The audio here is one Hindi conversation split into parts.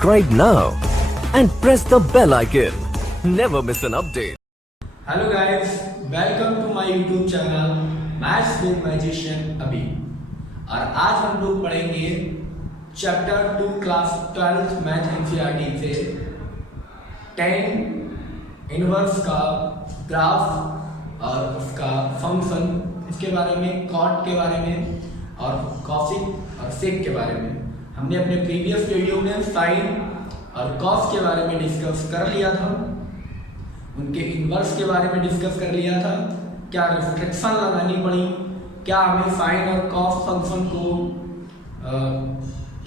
subscribe now and press the bell icon. Never miss an update. Hello guys, welcome to my YouTube channel maths with magician अभी। और आज हम लोग पढ़ेंगे चैप्टर 2 क्लास 12 मैथ एनसीईआरटी से 10 इनवर्स का ग्राफ और उसका फंक्शन, इसके बारे में, कॉट के बारे में और कॉसिक और सेक के बारे में। हमने अपने प्रीवियस वीडियो में साइन और कॉस के बारे में डिस्कस कर लिया था, उनके इन्वर्स के बारे में डिस्कस कर लिया था, क्या रिस्ट्रिक्शन लगानी पड़ी, क्या हमें साइन और कॉस फंक्शन को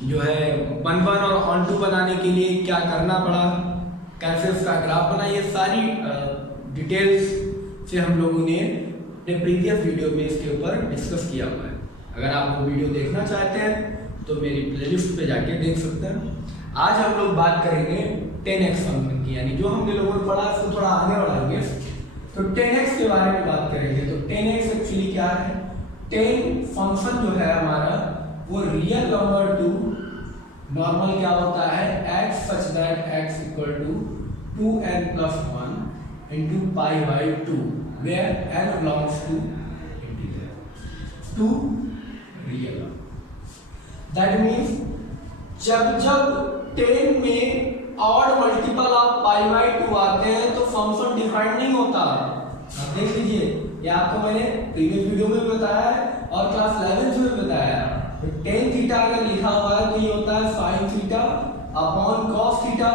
जो है 1 और ऑन टू बनाने के लिए क्या करना पड़ा, कैसे उसका ग्राफ बना, ये सारी डिटेल्स से हम लोगों ने अपने प्रीवियस वीडियो में इसके ऊपर डिस्कस किया हुआ है। अगर आप वो वीडियो देखना चाहते हैं तो मेरी प्लेलिस्ट पे जाके देख सकते हैं। आज हम लोग बात करेंगे 10x फंक्शन की, यानी जो हमने लोगों ने पढ़ा उसको थोड़ा आगे बढ़ाएंगे। तो 10x के बारे में बात करेंगे। तो 10x एक्चुअली क्या है? 10 फंक्शन जो है हमारा वो रियल नंबर टू नॉर्मल क्या होता है, x such that x equal to 2n plus 1 into pi by 2 where n belongs to integer to real number। That means जब 10 में odd multiple of pi by 2 आते हैं तो फंक्शन डिफाइंड नहीं होता। आप देख लीजिए, ये आपको मैंने प्रीवियस वीडियो में भी बताया है और क्लास 11 में भी बताया है। तो tan थीटा अगर लिखा हुआ है तो ये होता है sin theta upon cos theta,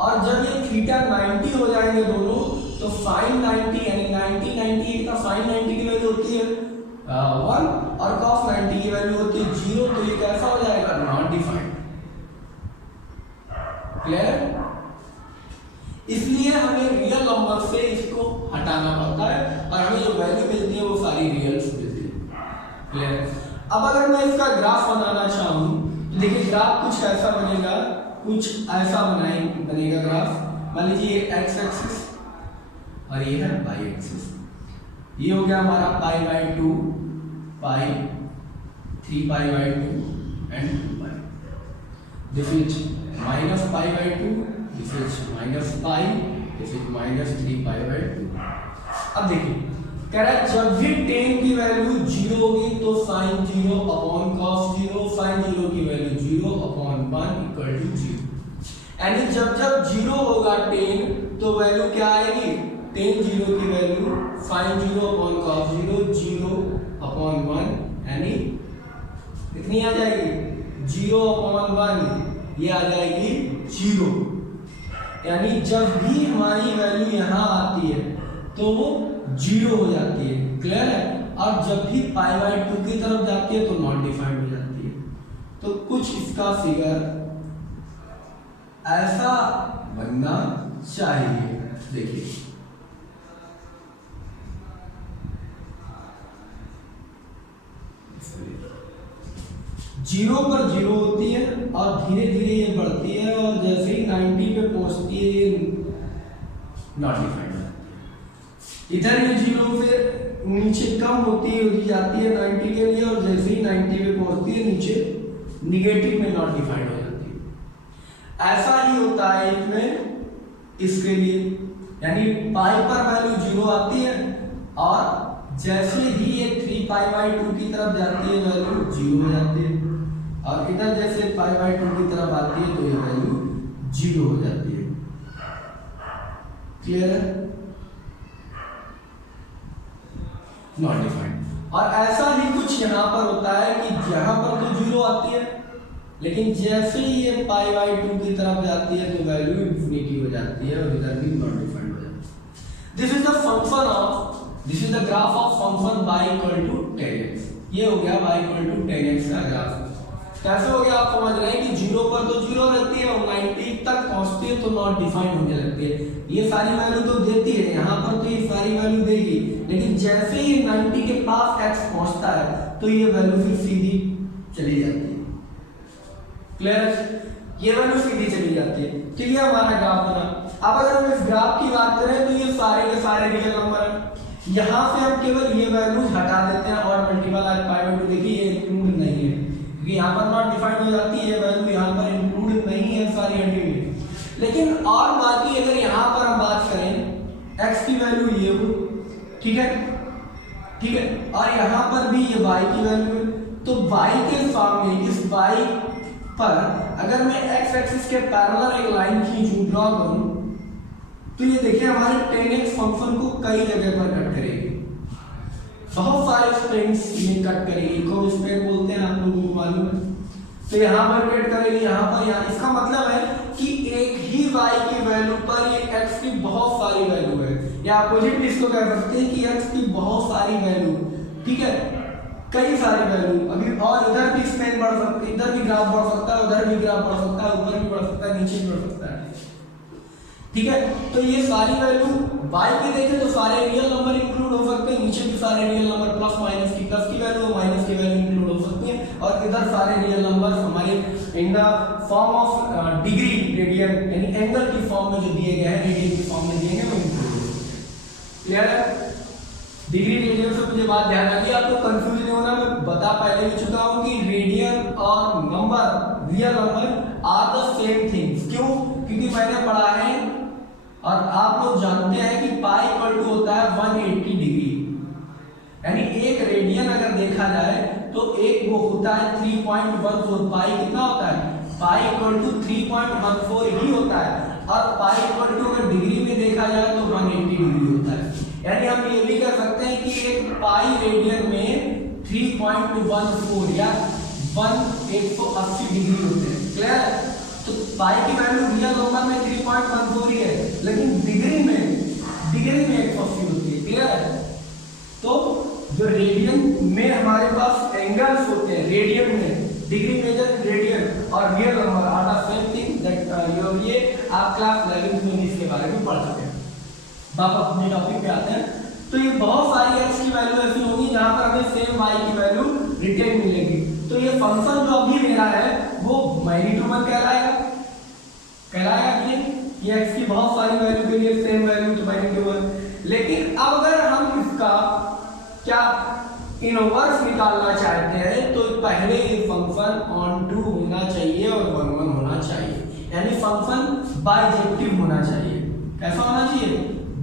और जब ये थीटा 90 हो जाएंगे दोनों तो sin 90 यानी 90 का sin 90 की वैल्यू होती है 1 और cos 90 की वैल्यू होती है 0, तो ये कैसा हो जाएगा, नॉट डिफाइंड। क्लियर? इसलिए हमें रियल नंबर से इसको हटाना पड़ता है और हमें जो वैल्यू मिलती है वो सारी रियल्स मिलती है। क्लियर? अब अगर मैं इसका ग्राफ बनाना चाहूँ तो देखिए ग्राफ कुछ ऐसा बनेगा, कुछ ऐसा बनेगा ग्राफ। मान लीजिए एक्स एक्सिस और ये है वाई एक्सिस। ये हो गया हमारा pi by 2, pi 3 pi by 2 and 2 pi. This is minus pi by 2, this is minus pi, this is minus 3 pi by 2। अब देखिए कह रहा है जब भी tan की वैल्यू 0 होगी तो sin 0 अपॉन cos 0, sin 0 की वैल्यू 0 अपॉन 1 इक्वल टू 0। यानी जब 0 होगा tan तो वैल्यू क्या आएगी, tan 0 की value sin 0 upon cos 0, 0 upon 1, यानी कितनी आ जाएगी, 0 अपॉन 1, ये आ जाएगी 0। यानी जब भी हमारी वैल्यू यहाँ आती है तो वो 0 हो जाती है। क्लियर है? और जब भी पाई बाई 2 की तरफ जाती है तो नॉट डिफाइंड हो जाती है। तो कुछ इसका फिगर ऐसा बनना चाहिए। देखिए जीरो पर 0 होती है और धीरे धीरे ये बढ़ती है और जैसे ही 90 पे पहुंचती है ये नॉट डिफाइंड हो जाती है। इधर ये 0 से नीचे कम होती जाती है 90 के लिए, और जैसे ही 90 पे पहुंचती है नीचे निगेटिव में नॉट डिफाइंड हो जाती है। ऐसा ही होता है इसमें इसके लिए, यानी पाई पर वैल्यू 0 आती है और जैसे ही ये 3 पाई बाई 2 की तरफ जाती है वैल्यू 0 हो जाती है, और इधर जैसे पाई बाई 2 की तरफ आती है तो ये वैल्यू 0 हो जाती है। क्लियर है? Not defined. और ऐसा ही कुछ यहाँ पर होता है कि यहाँ पर तो 0 आती है लेकिन जैसे ही ये पाई बाई 2 की तरफ जाती है तो वैल्यू इंफिनिटी हो जाती है और इधर भी नॉट डिफाइंड हो जाती है। This is the function of, this is the graph of function y equal to 10x। ये हो गया y इक्वल टू 10x का ग्राफ। कैसे हो गया आप समझ रहे हैं कि 0 पर तो 0 रहती है और 90 तक पहुंचती है तो नॉट डिफाइंड होने लगती है। ये सारी वैल्यू तो देती है, यहाँ पर तो ये सारी वैल्यू देगी, लेकिन जैसे ही 90 के पास x पहुंचता है तो ये वैल्यू फिर सीधी चली जाती है। क्लियर? ये वैल्यू सीधी चली जाती है। तो ये हमारा ग्राफ बना। अब अगर हम इस ग्राफ की बात करें तो ये सारे के सारे रियल नंबर हैं। यहाँ से हम केवल ये वैल्यूज हटा देते हैं और मल्टीपल बाय पाई बाई 2, देखिए ये इंक्लूड नहीं है क्योंकि यहाँ पर नॉट डिफाइंड हो जाती है वैल्यू, यहाँ पर इंक्लूड नहीं है, सारी ठीक है, ठीक है। और यहाँ पर भी ये y की वैल्यू है, तो y के सामने इस y पर अगर मैं x एक्सिस के पैरेलल एक लाइन खींचूं, ड्रॉ करूं, तो ये देखिए हमारे tan x फंक्शन को कई जगह पर कट करेगी, बहुत सारे स्प्रिंग्स में कट करेगी, को स्प्रिंग बोलते हैं, आप लोगों को मालूम है। तो यहाँ पर कट करेगी, यहाँ पर, यहाँ। इसका मतलब है कि एक ही y की वैल्यू पर ये x की बहुत सारी वैल्यू है, या अपोजिट भी इसको कह सकते हैं कि x की बहुत सारी वैल्यू, ठीक है, कई सारी वैल्यू। अभी और इधर भी स्पेन बढ़ सकती है, इधर भी ग्राफ बढ़ सकता है, उधर भी ग्राफ बढ़ सकता है, ऊपर भी बढ़ सकता है, नीचे भी बढ़ सकता है, ठीक है। तो ये सारी वैल्यू y की देखें तो सारे रियल नंबर इंक्लूड हो सकते हैं, नीचे भी सारे रियल नंबर प्लस माइनस की, प्लस की वैल्यू माइनस की वैल्यू इंक्लूड हो सकती है, और इधर सारे रियल नंबर हमारे in the form of degree radian यानी एंगल की फॉर्म में जो दिए गए हैं, रेडियन की फॉर्म में दिए गए, वो इंक्लूड हो सकते हैं। क्लियर है? डिग्री रेडियन से मुझे बात ध्यान रखिए, आपको कंफ्यूज नहीं होना। मैं बता पहले भी चुका हूं कि रेडियन और number, real number are the same things. क्यों? क्योंकि मैंने पढ़ा है और आप लोग जानते हैं कि पाई इक्वल टू होता है 180 डिग्री, यानी एक रेडियन अगर देखा जाए तो एक वो होता है 3.14। पाई कितना होता है? पाई इक्वल टू 3.14 ही होता है, और पाई इक्वल टू अगर डिग्री में देखा जाए तो 180 डिग्री होता है। यानी हम ये भी कह सकते हैं कि एक पाई रेडियन में 3.14 या 180 डिग्री होते हैं। क्लियर है? तो पाई की वैल्यू रियल नंबर में 3.14 ही है, लेकिन डिग्री में 180 होती है। क्लियर है? तो जो रेडियन में हमारे पास एंगल्स होते हैं, रेडियन में डिग्री मेजर रेडियन और real number are the same thing that ये आप क्लास 11 में इसके बारे में पढ़ चुके हैं। वापस अपने टॉपिक पे आते हैं। तो ये बहुत सारी x की वैल्यू ऐसी होंगी जहां पर हमें सेम y की वैल्यू रिटेन मिलेगी। तो ये फंक्शन जो अभी मेरा है वो मैग्नीट्यूड कहलाएगा, कहलाएगा कि नहीं? ये x की बहुत सारी वैल्यू के लिए सेम वैल्यू तो मैग्नीट्यूड। लेकिन अब अगर हम इसका क्या इनवर्स निकालना चाहते हैं तो पहले ये फंक्शन ऑन टू होना चाहिए और 1 1 होना चाहिए, यानी फंक्शन बाइजेक्टिव होना चाहिए। कैसा होना चाहिए?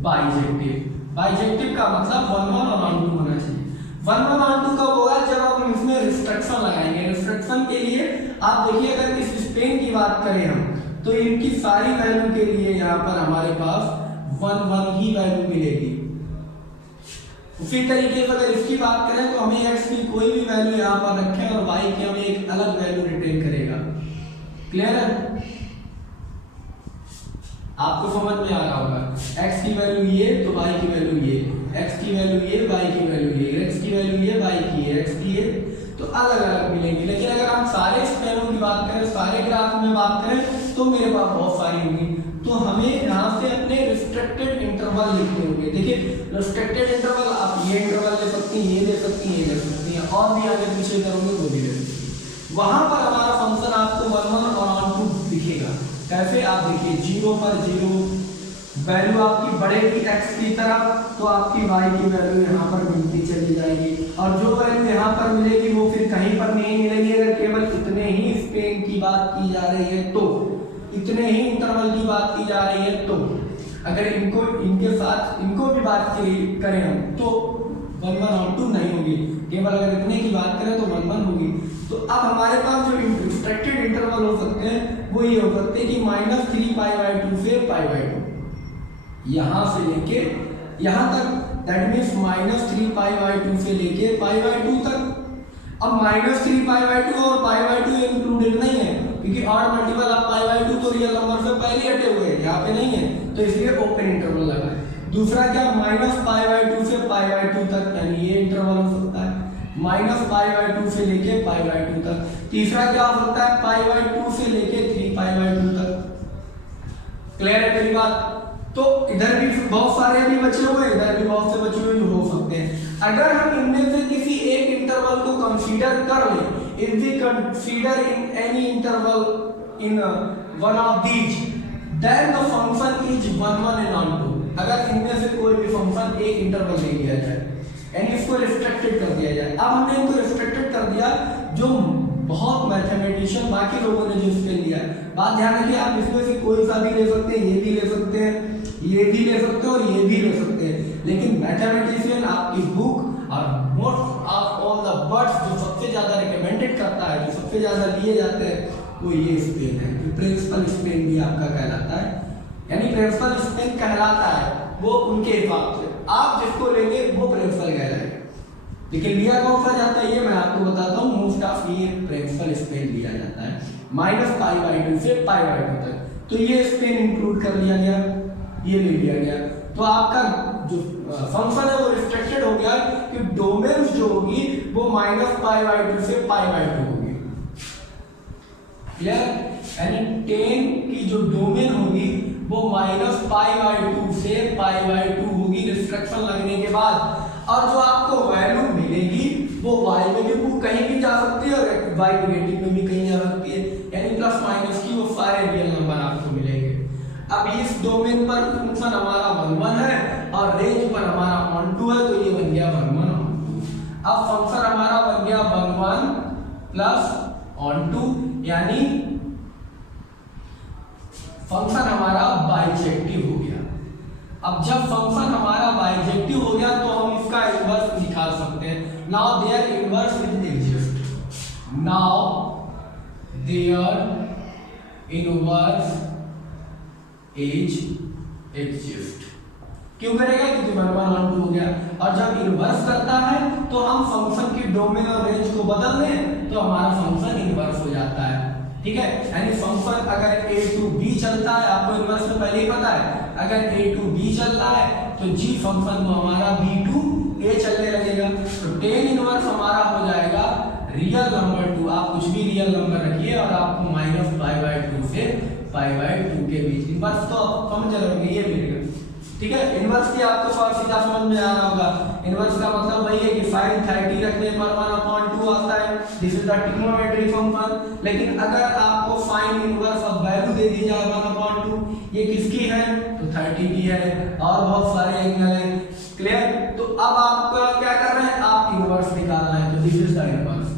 बाइजेक्टिव। बाइजेक्टिव का मतलब 1 1 और ऑन टू होना चाहिए। 1 1 ऑन टू कब होगा? जब हम इसमें रिस्ट्रिक्शन लगाएंगे। रिस्ट्रिक्शन के लिए आप देखिए, अगर इस स्पेन की बात करें हम, तो इनकी सारी वैल्यू के लिए यहाँ पर हमारे पास 1 1 ही वैल्यू मिलेगी। उसी तरीके से अगर इसकी बात करें तो हमें x की कोई भी वैल्यू यहाँ पर रखें और y की हमें एक अलग वैल्यू रिटेन करेगा। क्लियर है? आपको समझ में आ रहा होगा। x की वैल्यू ये तो y की वैल्यू ये, x की वैल्यू ये, y की वैल्यू ये, x की वैल्यू ये, y की है, x की है, तो अलग अलग मिलेंगी। लेकिन अगर हम सारे स्पेनों की बात करें, सारे ग्राफ में बात करें, तो मेरे पास बहुत सारी होंगी। तो हमें यहाँ से अपने रिस्ट्रिक्टेड इंटरवल लिखने होंगे। देखिए रिस्ट्रिक्टेड इंटरवल आप ये इंटरवल ले सकती हैं, ये ले सकती हैं, ये ले सकती हैं, और भी आगे पीछे करोगे वो भी ले सकती हैं। वहां पर हमारा फंक्शन आपको 1 1 और ऑन टू दिखेगा। कैसे? आप देखिए 0 पर 0 वैल्यू आपकी बढ़ेगी x की तरफ, तो आपकी y की वैल्यू यहाँ पर मिलती चली जाएगी, और जो वैल्यू यहाँ पर मिलेगी वो फिर कहीं पर नहीं मिलेगी। अगर केवल इतने ही स्पेन की बात की जा रही है तो, इतने ही इंटरवल की बात की जा रही है तो, अगर इनको इनके साथ इनको भी बात करें हम तो 1 1 और 2 नहीं होगी। केवल अगर इतने की बात करें तो 1 1 होगी। तो अब हमारे पास जो रिस्ट्रिक्टेड इंटरवल हो सकते हैं वो ये हो सकते हैं कि -3 π/2 से π/2, यहाँ से लेके यहाँ तक, दैट मीन्स -3 π/2 से लेके π/2 तक। अब -3 π/2 और π/2 इंक्लूडेड नहीं है, क्योंकि ऑड मल्टीपल ऑफ π/2 तो रियल नंबर से पहले हटे हुए हैं, यहाँ पे नहीं है, तो इसलिए ओपन इंटरवल लगा है। दूसरा क्या? -π/2 से π/2 तक, यानी ये इंटरवल हो सकता है -π/2 से लेके π/2 तक। तीसरा क्या हो सकता है? π/2 से लेके 3 π/2 तक। क्लियर है मेरी बात? तो इधर भी बहुत सारे अभी बचे हुए, इधर भी बहुत से बचे हुए जो हो सकते हैं। अगर हम इनमें से किसी एक इंटरवल को कंसीडर कर लें, if we consider in any interval in one of these, then the function is 1 1 and on 2। अगर इनमें से कोई भी फंक्शन एक इंटरवल ले लिया जाए, यानी इसको रिस्ट्रिक्टेड कर दिया जाए। अब हमने इनको रिस्ट्रिक्टेड कर दिया, जो बहुत मैथमेटिशियन बाकी लोगों ने जो इसके लिया है, बात ध्यान रखिए, आप इसमें से कोई सा भी ले सकते हैं, ये भी ले सकते हैं, ये भी ले सकते हैं और ये भी ले सकते हैं। लेकिन मैथमेटिशियन आपकी बुक और most of all the words जो सबसे ज्यादा रिकमेंडेड करता है, जो सबसे ज्यादा लिए जाते हैं, वो ये स्पेन है, कि प्रिंसिपल स्पेन भी आपका कहलाता है, यानी प्रिंसिपल स्पेन कहलाता है वो उनके हिसाब से, आप जिसको लेंगे वो प्रिंसिपल कहलाएगा। लेकिन लिया कौन सा जाता है ये मैं आपको बताता हूँ। मोस्ट ऑफ ये प्रिंसिपल स्पेन लिया जाता है -π/2 से π/2 तक, तो ये स्पेन इंक्लूड कर लिया गया, ये ले लिया गया। तो आपका जो फंक्शन है वो रिस्ट्रिक्टेड हो गया कि डोमेन जो होगी वो -π/2 से π/2 होगी। क्लियर? यानी टेन की जो डोमेन होगी वो -π/2 से π/2 होगी रिस्ट्रिक्शन लगने के बाद, और जो आपको वैल्यू मिलेगी वो y में भी कहीं भी जा सकती है और y नेगेटिव में भी कहीं जा सकती है, यानी प्लस माइनस की वो सारे रियल नंबर आपको मिलेंगे। अब इस डोमेन पर फंक्शन हमारा 1 1 है और रेंज पर हमारा 1 2 है, तो ये बन गया 1 1 1 2। अब फंक्शन हमारा बन गया 1 1 प्लस 1 2, यानी फंक्शन हमारा बाइजेक्टिव हो गया। अब जब फंक्शन हमारा बाइजेक्टिव हो गया तो हम इसका इनवर्स निकाल सकते हैं। Now there inverse is exist, now there inverse is exist. क्यों करेगा? क्योंकि 1 1 1 2 हो गया, और जब इनवर्स करता है तो हम फंक्शन की डोमेन और रेंज को बदल दें तो हमारा फंक्शन इनवर्स हो जाता है। ठीक है, यानी फंक्शन अगर a to b चलता है, आपको इनवर्स में पहले ही पता है, अगर a to b चल रहा है तो g फंक्शन को हमारा b to a चलने लगेगा, तो टेन इनवर्स हमारा हो जाएगा रियल नंबर 2। आप कुछ भी रियल नंबर रखिए और आपको -π/2 से π/2 के बीच इनवर्स तो आप समझ रहे ये मिलेगा। ठीक है, इनवर्स की आपको सीधा समझ में आ रहा होगा। इनवर्स का मतलब वही है कि sin 30 रखने पर 1/2 आता है, this is the trigonometry function. लेकिन अगर आपको sin इनवर्स ऑफ वैल्यू दे दी जाए 1/2, ये किसकी है? तो 30 की है, और बहुत सारे एंगल हैं। क्लियर? तो अब आपको क्या करना है? आप इनवर्स निकालना है, तो this is the inverse.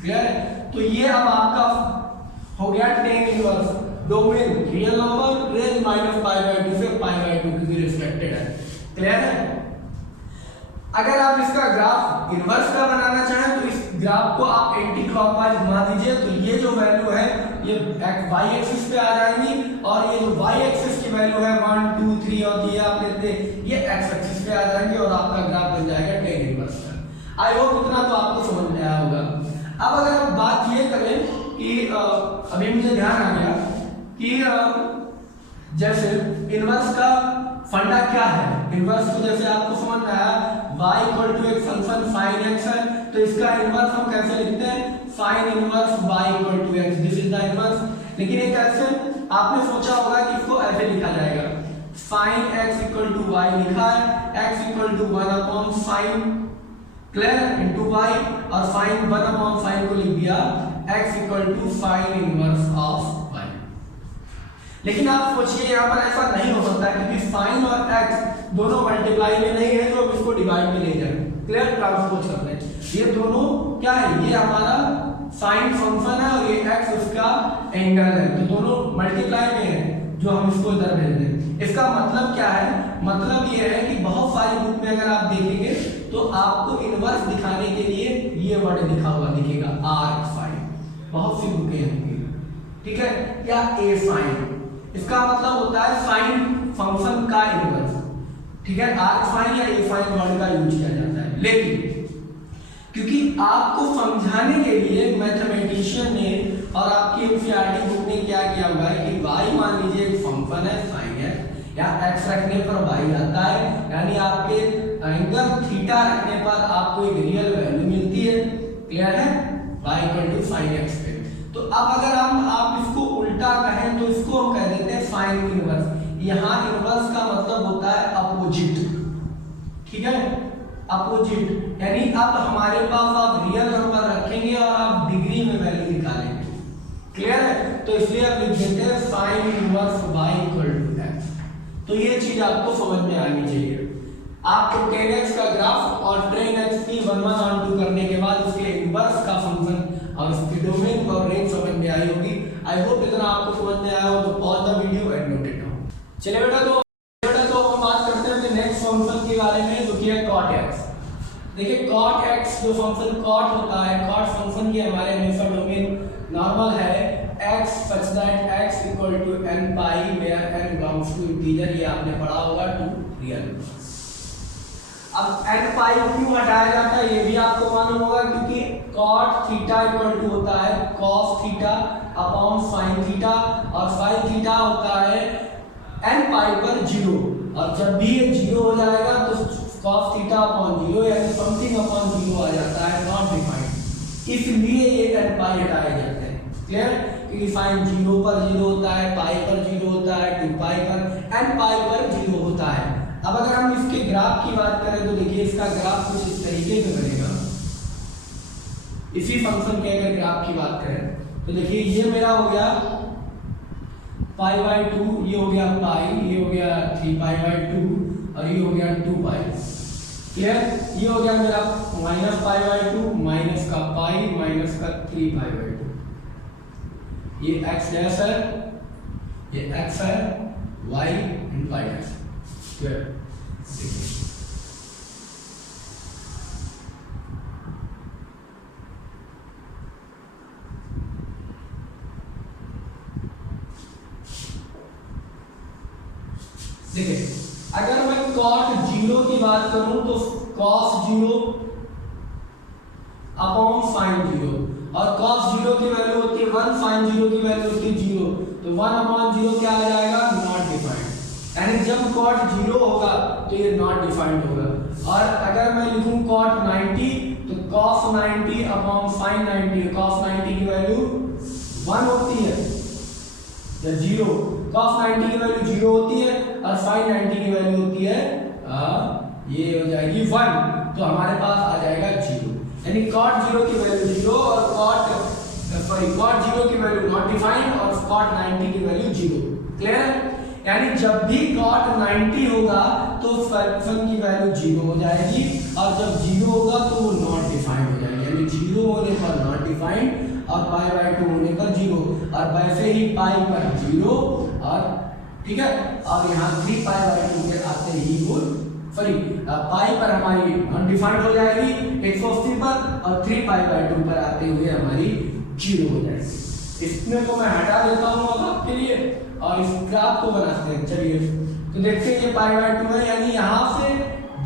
Clear है? तो ये अब आपका हो गया tan inverse, domain real number, range -π/2 से π/2 की रिस्ट्रिक्टेड है। क्लियर है? अगर आप इसका ग्राफ इनवर्स का बनाना चाहें तो इस ग्राफ को आप एंटी क्लॉकवाइज घुमा दीजिए, तो ये जो वैल्यू है ये y एक्सिस पे आ जाएंगी, और ये जो y एक्सिस की वैल्यू है 1 2 3 और ये आप लेते ये x एक्सिस पे आ जाएंगे, और आपका ग्राफ बन जाएगा टेन इनवर्स का। आई होप इतना तो आपको समझ में आया होगा। अब अगर हम बात ये करें कि अभी मुझे ध्यान आ गया कि जैसे इनवर्स का फंडा क्या है। इनवर्स को जैसे आपको समझ में आया, y = एक फंक्शन sin x है, तो इसका इनवर्स हम कैसे लिखते हैं? sin inverse y = x, this is the inverse. लेकिन ये कैसे? आपने सोचा होगा कि इसको ऐसे लिखा जाएगा, sin x = y लिखा है, x = 1/sin clear into y, और sin 1/sin को लिख दिया x = sin inverse of y। लेकिन आप सोचिए यहाँ पर ऐसा नहीं हो सकता, क्योंकि sin और x दोनों मल्टीप्लाई में नहीं है, जो हम इसको डिवाइड में ले जाए। क्लियर? ट्रांसपोज करते हैं, ये दोनों क्या है? ये हमारा sin फंक्शन है और ये x उसका एंगल है, तो दोनों मल्टीप्लाई में है, जो हम इसको इधर भेज दें। इसका मतलब क्या है? मतलब ये है कि बहुत सारी बुक में अगर आप देखेंगे तो आपको इनवर्स दिखाने के लिए ये वर्ड लिखा हुआ दिखेगा, r sin। बहुत सी बुकें होंगी, ठीक है, या a sin। इसका मतलब होता है साइन फंक्शन का इनवर्स। ठीक है, r sin या a sin वर्ड का यूज किया जाता है। लेकिन क्योंकि आपको समझाने के लिए मैथमेटिशियन ने और आपकी एनसीईआरटी बुक ने क्या किया हुआ है कि y मान लीजिए एक फंक्शन है sin है, या x रखने पर y आता है, यानी आपके एंगल थीटा रखने पर आपको एक रियल वैल्यू मिलती है। क्लियर है? y = sin x पे। तो अब अगर आप इसको उल्टा कहें तो इसको हम कह देते हैं sin इनवर्स। यहाँ इनवर्स का मतलब होता है अपोजिट। ठीक है, अपोजिट, यानी अब हमारे पास आप रियल नंबर रखेंगे और आप डिग्री में वैल्यू निकालेंगे। क्लियर है? तो इसलिए आप लिख देते हैं sin इनवर्स y = x। तो ये चीज आपको समझ में आनी चाहिए। आपको tan x का ग्राफ और tan x की 1 1 और 2 करने के बाद उसके इनवर्स का फंक्शन और उसकी डोमेन और रेंज समझ में आई होगी। आई होप इतना आपको समझ में आया हो, तो pause the video and note it down. चलिए बेटा, तो हम बात करते हैं नेक्स्ट फंक्शन के बारे में। देखिए cot x जो फंक्शन cot होता है, cot फंक्शन की हमारे हमेशा डोमेन नॉर्मल है x such that x equal to n pi where n belongs to integer, ये आपने पढ़ा होगा टू रियल। अब n pi क्यों हटाया जाता है ये भी आपको मालूम होगा, क्योंकि cot थीटा इक्वल टू होता है cos theta upon sin theta, और sin थीटा होता है n pi पर 0, और जब भी ये 0 हो जाएगा तो cos थीटा अपॉन 0 यानी समथिंग अपॉन 0 आ जाता है, नॉट डिफाइंड, इसलिए ये n pi हटाए जाते हैं। क्लियर? क्योंकि sin 0 पर 0 होता है, pi पर 0 होता है, 2 pi पर n pi पर 0 होता है। अब अगर हम इसके ग्राफ की बात करें तो देखिए इसका ग्राफ कुछ इस तरीके से बनेगा। इसी फंक्शन के अगर ग्राफ की बात करें तो देखिए ये मेरा हो गया पाई बाई 2, ये हो गया पाई, ये हो गया 3 पाई बाई 2 और ये हो गया 2 पाई। क्लियर? ये हो गया मेरा माइनस पाई बाई 2 माइनस का पाई माइनस का 3 पाई बाई 2। ये x डैश है, ये x है, y इन पाई डैश। क्लियर? देखिए अगर मैं cot 0 की बात करूं तो cos 0 अपॉन sin 0, और cos 0 की वैल्यू होती है 1, sin 0 की वैल्यू होती है 0, तो 1 अपॉन 0 क्या आ जाएगा? Not defined. यानी जब cot 0 होगा तो ये नॉट डिफाइंड होगा। और अगर मैं लिखूं cot 90 तो cos 90 अपॉन sin 90, cos 90 की वैल्यू 1 होती है या 0, cos 90 की वैल्यू 0 होती है और sin 90 की वैल्यू होती है ये हो जाएगी 1, तो हमारे पास आ जाएगा 0। यानी cot 0 की वैल्यू 0 और cot 0 की वैल्यू नॉट डिफाइंड और cot 90 की वैल्यू 0। क्लियर? यानी जब भी cot 90 होगा तो फंक्शन की वैल्यू 0 हो जाएगी, और जब 0 होगा तो वो नॉट डिफाइंड हो जाएगी। यानी 0 होने पर नॉट डिफाइंड और पाई बाई 2 होने पर 0, और वैसे ही पाई पर 0 और ठीक है, और यहाँ 3 पाई बाई 2 के आते ही वो सॉरी पाई पर हमारी अनडिफाइंड हो जाएगी 180 पर, और 3 पाई बाई 2 पर आते हुए हमारी 0 हो जाएगी। इसमें को मैं हटा देता हूँ अब आपके लिए और इस ग्राफ को बनाते हैं। चलिए तो देखते हैं ये पाई बाई 2 है, यानी यहाँ से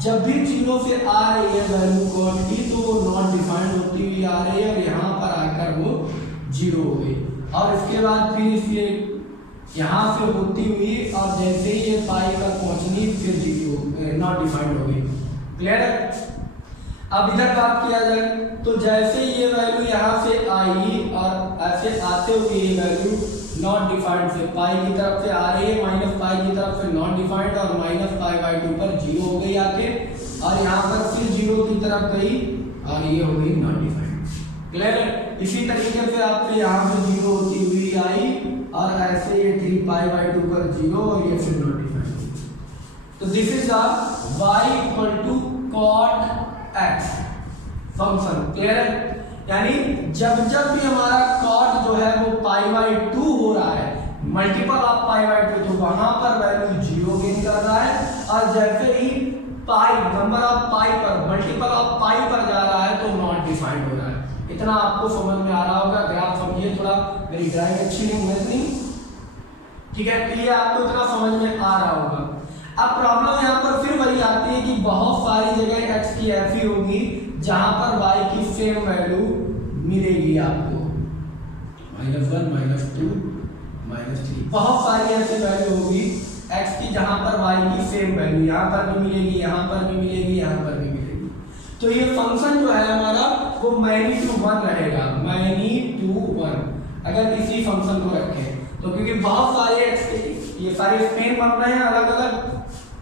जब भी 0 से आ रही है वैल्यू cot की तो वो नॉट डिफाइंड होती हुई आ रही है, और यहाँ पर आकर वो 0 हो गई, और इसके बाद फिर इसलिए यहाँ से होती हुई और जैसे ही ये पाई पर पहुंचनी फिर 0 नॉट डिफाइंड हो गई। क्लियर है? अब इधर बात किया जाए तो जैसे ये वैल्यू यहाँ से आई और ऐसे आते हुए ये वैल्यू नॉट डिफाइंड से पाई की तरफ से आ रही है, माइनस पाई की तरफ से नॉट डिफाइंड, और माइनस पाई बाई 2 पर 0 हो गई आके, और यहाँ पर फिर 0 की तरफ गई और ये हो गई नॉट डिफाइंड। क्लियर है? इसी तरीके से आपसे यहाँ पे 0 होती हुई आई और ऐसे ये 3 पाई बाई 2 पर 0 और ये फिर नॉट डिफाइंड। तो this is the y equal to cot x function. Clear है? यानी जब जब भी हमारा cot जो है वो पाई बाई 2 हो रहा है, मल्टीपल ऑफ पाई बाई 2, तो वहां पर वैल्यू 0 गेन कर रहा है, और जैसे ही पाई नंबर ऑफ पाई पर मल्टीपल ऑफ पाई पर जा रहा है तो नॉट डिफाइंड हो रहा है। इतना आपको समझ में आ रहा होगा। ग्राफ समझिए थोड़ा, मेरी ड्राइंग अच्छी नहीं हुई इतनी, ठीक है, तो ये आपको इतना समझ में आ रहा होगा। अब प्रॉब्लम यहाँ पर फिर वही आती है कि बहुत सारी जगह x की ऐसी होगी जहां पर y की सेम वैल्यू मिलेगी आपको, -1 -2 -3, बहुत सारी ऐसी वैल्यू होगी x की जहां पर y की सेम वैल्यू यहाँ पर भी मिलेगी, यहाँ पर भी मिलेगी, यहाँ पर भी मिलेगी। तो ये फंक्शन जो है हमारा वो many to 1 रहेगा, many to 1 अगर इसी फंक्शन को रखें तो, क्योंकि बहुत सारे x ये सारे स्पेन बन रहे हैं अलग अलग,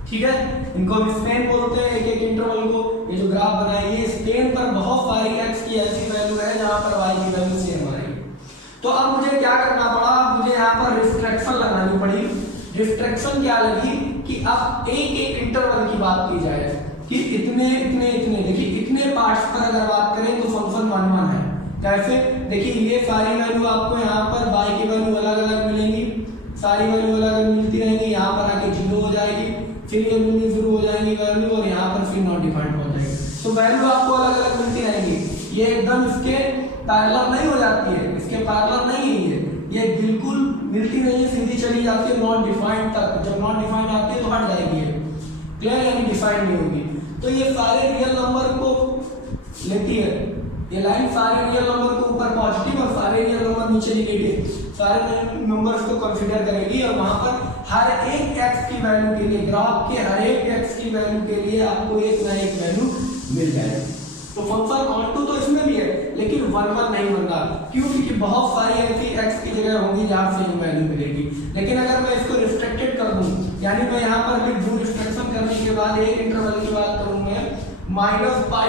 ठीक है, इनको हम स्पेन बोलते हैं एक एक इंटरवल को। ये जो ग्राफ बनाए ये स्पेन पर बहुत सारी x की ऐसी वैल्यू है जहां पर y की वैल्यू सेम आएगी। तो अब मुझे क्या करना पड़ा, मुझे यहाँ पर रिस्ट्रिक्शन लगानी पड़ी। रिस्ट्रिक्शन क्या लगी कि अब एक एक इंटरवल की बात की जाए कि इतने इतने इतने, देखिए इतने पार्ट्स पर अगर बात करें तो फंक्शन 1 1 है। कैसे? देखिए ये सारी वैल्यू आपको यहाँ पर y की वैल्यू अलग अलग मिलेंगी, सारी वैल्यू अलग अलग मिलती रहेंगी, यहाँ पर आके 0 हो जाएगी, फिर ये मिलनी शुरू हो जाएंगी वैल्यू और यहाँ पर फिर नॉट डिफाइंड हो जाएगी। तो वैल्यू आपको अलग अलग मिलती रहेंगी। ये एकदम इसके पैरेलल नहीं हो जाती है, इसके पैरेलल नहीं है, ये बिल्कुल मिलती नहीं है, सीधी चली जाती है नॉन डिफाइंड तक। जब नॉन डिफाइंड आती है तो हट जाएगी है, क्लियर, यानी डिफाइंड नहीं होगी। तो ये सारे रियल नंबर को लेती है, ये लाइन सारे रियल नंबर को ऊपर पॉजिटिव और सारे रियल नंबर नीचे निगेटिव, सारे नंबर्स को कंसीडर करेगी और वहां पर हर एक x की वैल्यू के लिए, ग्राफ के हर एक x की वैल्यू के लिए आपको एक ना एक वैल्यू मिल जाएगी। तो फंक्शन ऑन टू तो इसमें भी है, लेकिन 1 1 नहीं बन रहा, क्यों? क्योंकि बहुत सारी ऐसी x की जगह होंगी जहां से वैल्यू मिलेगी। लेकिन अगर मैं इसको रिस्ट्रिक्टेड कर दूं, यानी मैं यहाँ पर लिख दूं रिस्ट्रिक्शन करने के बाद एक इंटरवल की बात करूं मैं -π,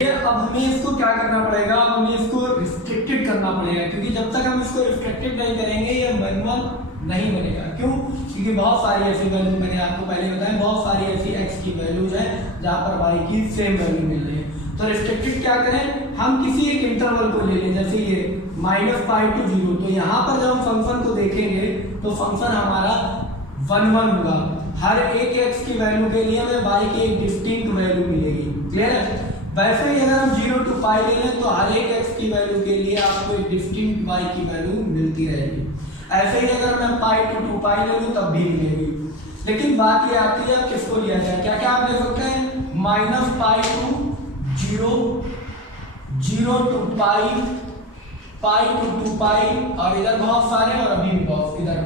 अब हमें इसको क्या करना पड़ेगा, हमें इसको रिस्ट्रिक्टेड करना पड़ेगा, क्योंकि जब तक हम इसको रिस्ट्रिक्टेड नहीं करेंगे ये 1 1 नहीं बनेगा। क्यों? क्योंकि बहुत सारी ऐसी वैल्यू, मैंने आपको पहले बताया, बहुत सारी ऐसी x की वैल्यूज है जहां पर y की सेम वैल्यू मिल रही है। तो रिस्ट्रिक्टेड क्या करें, हम किसी एक इंटरवल को ले लें, जैसे ये -π to 0। तो यहाँ पर जब हम फंक्शन को देखेंगे तो फंक्शन हमारा 1 1 होगा। हर एक x की वैल्यू के लिए हमें y की एक डिस्टिंक्ट वैल्यू मिलेगी, क्लियर है? वैसे ही अगर हम 0 to π ले लें तो हर एक x की वैल्यू के लिए आपको एक डिस्टिंक्ट y की वैल्यू मिलती रहेगी। ऐसे ही अगर मैं π to 2π ले लूं तब भी मिलेगी। लेकिन बात ये आती है किसको लिया जाए, क्या क्या आप ले सकते हैं, -π to 0, 0 to π, π to 2π, और इधर बहुत सारे, और अभी भी बहुत, इधर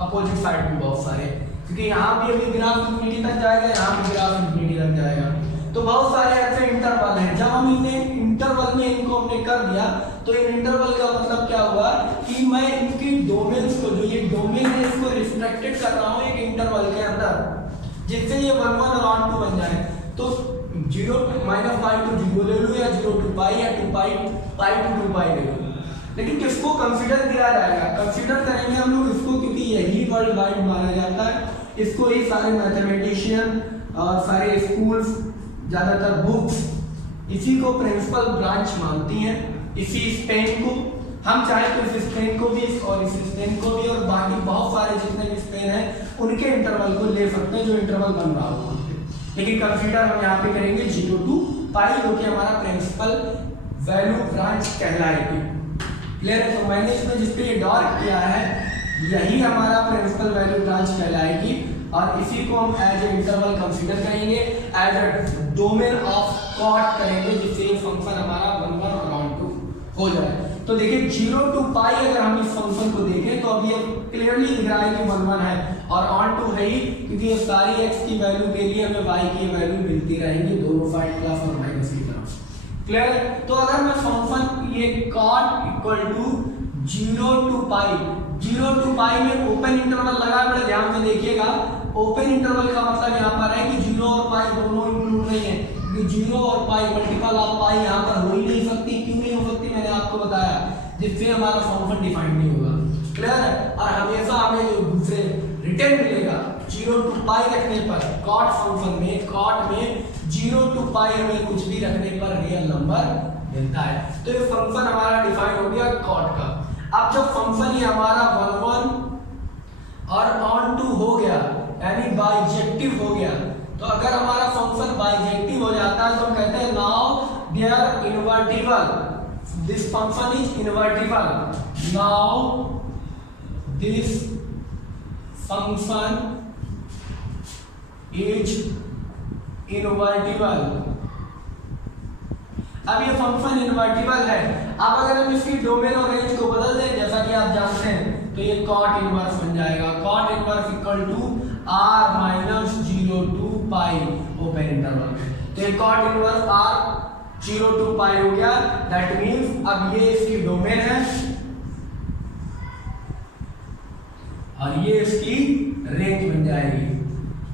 अपोजिट साइड भी बहुत सारे, क्योंकि यहाँ भी अभी ग्राफ इंफिनिटी तक जाएगा, यहाँ भी ग्राफ इंफिनिटी तक जाएगा। तो बहुत सारे ऐसे इंटरवल हैं, जब हम इन्हें इंटरवल में इनको हमने कर दिया तो इन इंटरवल का मतलब क्या हुआ कि मैं इनकी डोमेन्स को, जो ये डोमेन है, इसको रिस्ट्रिक्टेड कर रहा हूँ एक इंटरवल के अंदर, जिससे ये 1 1 और ऑन 2 बन जाए। तो 0 -π to 0 ले लूँ, या 0 to π, या 2π π to 2π ले लूँ। लेकिन किसको कंसीडर किया जाएगा, कंसीडर करेंगे हम लोग इसको, क्योंकि यही वर्ल्ड वाइड माना जाता है। इसको ही सारे मैथमेटिशियन और सारे स्कूल्स, ज्यादातर बुक्स इसी को प्रिंसिपल ब्रांच मानती हैं, इसी स्पेन को। हम चाहे तो इस स्पेन को भी और इस स्पेन को भी, और बाकी बहुत सारे जितने भी स्पेन हैं उनके इंटरवल को ले सकते हैं जो इंटरवल बन रहा हो। लेकिन कंसीडर हम यहाँ पे करेंगे 0 to π, जो कि हमारा प्रिंसिपल वैल्यू ब्रांच कहलाएगी, क्लियर है? तो मैंने इसमें जिसपे ये डार्क किया है यही हमारा प्रिंसिपल वैल्यू ब्रांच कहलाएगी, और इसी को हम एज ए इंटरवल कंसीडर करेंगे, as a domain of cot करेंगे, जिससे ये फंक्शन हमारा 1 1 और ऑन 2 हो जाए। तो देखिए 0 to π अगर हम इस फंक्शन को देखें तो अभी ये क्लियरली दिख रहा है कि 1 1 है, और ऑन 2 है ही, क्योंकि ये सारी x की वैल्यू के लिए हमें y की वैल्यू मिलती रहेंगी, दोनों साइड प्लस और माइनस की तरफ, क्लियर है? तो अगर मैं फंक्शन ये cot equal to 0 to π, 0 to π में ओपन इंटरवल लगा, बड़े ध्यान से देखिएगा। ओपन इंटरवल का मतलब यहाँ पर है कि 0 और π दोनों इंक्लूड नहीं है, क्योंकि 0 और π मल्टीपल ऑफ π यहाँ पर हो ही नहीं सकती। क्यों नहीं हो सकती, मैंने आपको बताया, जिससे हमारा फंक्शन डिफाइंड नहीं होगा, क्लियर है? और हमेशा हमें जो दूसरे रिटर्न मिलेगा 0 to π रखने पर, कॉट फंक्शन में, कॉट में 0 to π हमें कुछ भी रखने पर रियल नंबर मिलता है। तो ये फंक्शन हमारा डिफाइन हो गया कॉट का। अब जब फंक्शन ही हमारा 1 1 और ऑन 2 हो गया, यानी बाइजेक्टिव हो गया, तो अगर हमारा फंक्शन बाइजेक्टिव हो जाता है तो हम कहते हैं now they are invertible, this function is invertible, now this function is invertible. अब ये फंक्शन इनवर्टिबल है। अब अगर हम इसकी डोमेन और रेंज को बदल दें, जैसा कि आप जानते हैं, तो ये कॉट इनवर्स बन जाएगा, cot inverse equal to r minus 0 to π open interval में। तो ये कॉट इनवर्स r 0 to π हो गया, दैट मींस अब ये इसकी डोमेन है और ये इसकी रेंज बन जाएगी।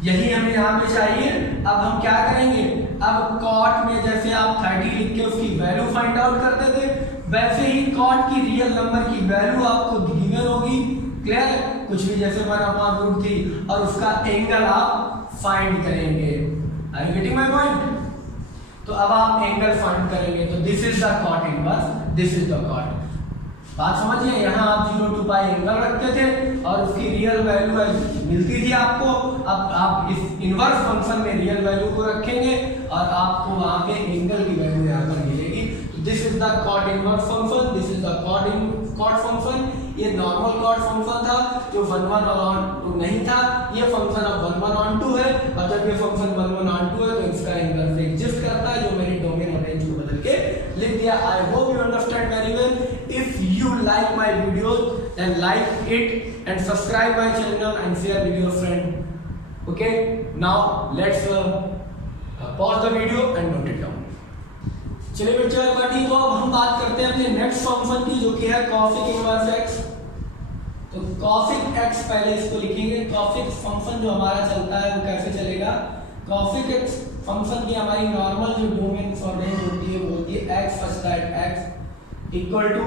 यही हमें यहाँ पे चाहिए। अब हम क्या करेंगे, अब कॉट में जैसे आप 30 लिख के उसकी वैल्यू फाइंड आउट करते थे, वैसे ही कॉट की रियल नंबर की वैल्यू आपको गिवन होगी, क्लियर है? कुछ भी जैसे 1/√, थी, और उसका एंगल आप फाइंड करेंगे। Are you getting my point? तो अब आप एंगल फाइंड करेंगे, तो this is the cot inverse, this is the cot. बात समझिए, यहाँ आप 0 to पाई एंगल रखते थे और उसकी रियल वैल्यू मिलती थी आपको। अब आप इस इनवर्स फंक्शन में रियल वैल्यू को रखेंगे और आपको वहां पे एंगल की वैल्यू यहाँ पर मिलेगी। This is the cot inverse function, this is the cot function. ये नॉर्मल कॉट फंक्शन था जो 1 1 और ऑन 2 नहीं था। ये फंक्शन अब 1 1 ऑन 2 है, और जब ये फंक्शन 1 1 ऑन 2 है तो इसका इनवर्स एग्जिस्ट करता है, जो मेरी डोमेन और रेंज को बदल के लिख दिया। I hope you understand very well. If you like my videos then like it and subscribe my channel and share with your friend. Okay, now let's pause the video and note it down. चलिए बच्चों बाटी, तो अब हम बात करते हैं अपने नेक्स्ट फंक्शन की, जो कि है cosec इनवर्स x। तो cosec x पहले इसको लिखेंगे। cosec फंक्शन जो हमारा चलता है वो कैसे चलेगा? cosec x फंक्शन की हमारी नॉर्मल जो डोमेन और रेंज होती है वो होती है x such that x equal to,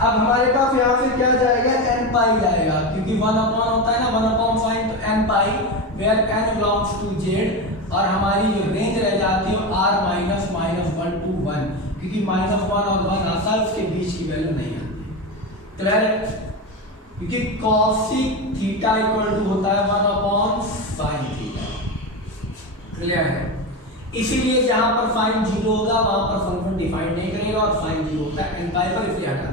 अब हमारे पास यहाँ से क्या जाएगा? n पाई जाएगा, क्योंकि 1 अपॉन होता है ना 1 अपॉन साइन, तो n pi where n belongs to z, और हमारी जो रेंज रह जाती है r माइनस 1 to 1, क्योंकि -1 और 1 आता है उसके बीच की वैल्यू नहीं आती। क्लियर है? क्योंकि cosec थीटा इक्वल टू होता है 1 अपॉन साइन थीटा। क्लियर है? इसीलिए जहां पर साइन 0 होगा वहां पर फंक्शन डिफाइन नहीं करेगा, और साइन 0 होता है n पाई पर, इसलिए हटा।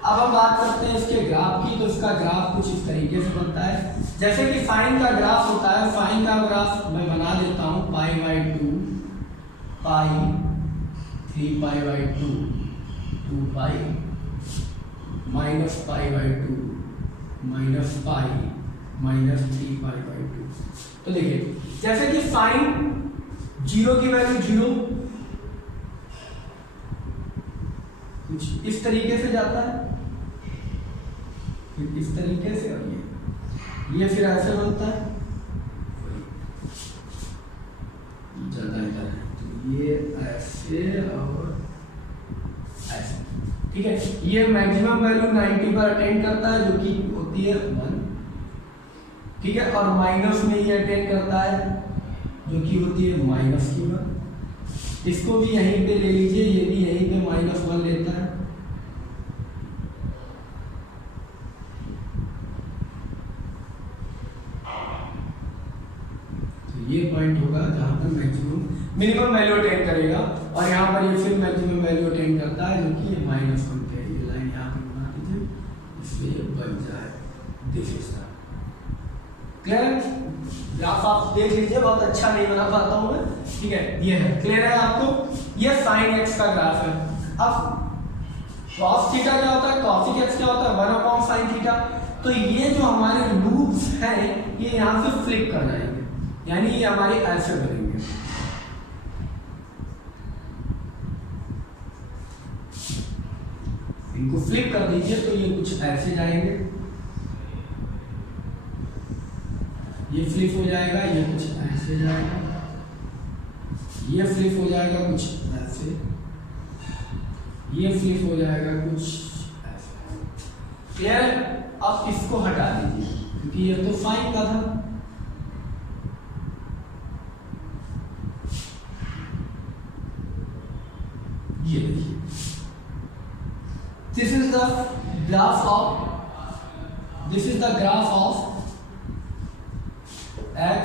अब हम बात करते हैं इसके ग्राफ की। तो इसका ग्राफ कुछ इस तरीके से बनता है, जैसे कि साइन का ग्राफ होता है। साइन का ग्राफ मैं बना देता हूं, π/2 पाई 3π/2 2 पाई -π/2 -π -3π/2। तो देखिए, जैसे कि साइन 0 की वैल्यू 0 कुछ इस तरीके से जाता है, फिर इस तरीके से, और ये फिर ऐसे बनता है, चलता है। तो ये ऐसे और ऐसे, ठीक है। ये मैक्सिमम वैल्यू 90 पर अटेंड करता है, जो कि होती है 1, ठीक है, और माइनस में ये अटेंड करता है, जो कि होती है -1। इसको भी यहीं पे ले लीजिए, ये भी यहीं पे -1 लेता है। तो ये पॉइंट होगा जहां पर मैक्सिमम मिनिमम वैल्यू अटेंड करेगा, और यहाँ पर ये फिर मैक्सिमम वैल्यू अटेंड करता है, जो कि ये -1 पे है। ये लाइन यहाँ पे बना दीजिए, इसलिए ये बन जाए। This is the clear. Graph आप देख लीजिए, बहुत अच्छा नहीं बना पाता हूं मैं, ठीक है। ये है, क्लियर है आपको? ये sin x का ग्राफ है। अब cos थीटा क्या होता है, cosec x क्या होता है, 1 अपॉन sin थीटा। तो ये जो हमारे लूप्स हैं ये यहाँ से फ्लिप कर जाएंगे, यानी ये हमारे ऐसे बनेंगे। इनको फ्लिप कर दीजिए तो ये कुछ ऐसे जाएंगे, ये फ्लिप हो जाएगा, ये कुछ ऐसे जाएगा, ये फ्लिप हो जाएगा कुछ ऐसे, ये फ्लिप हो जाएगा कुछ ऐसे। क्लियर? अब इसको हटा दीजिए, क्योंकि ये तो साइन का था। ये देखिए, this is the graph of x,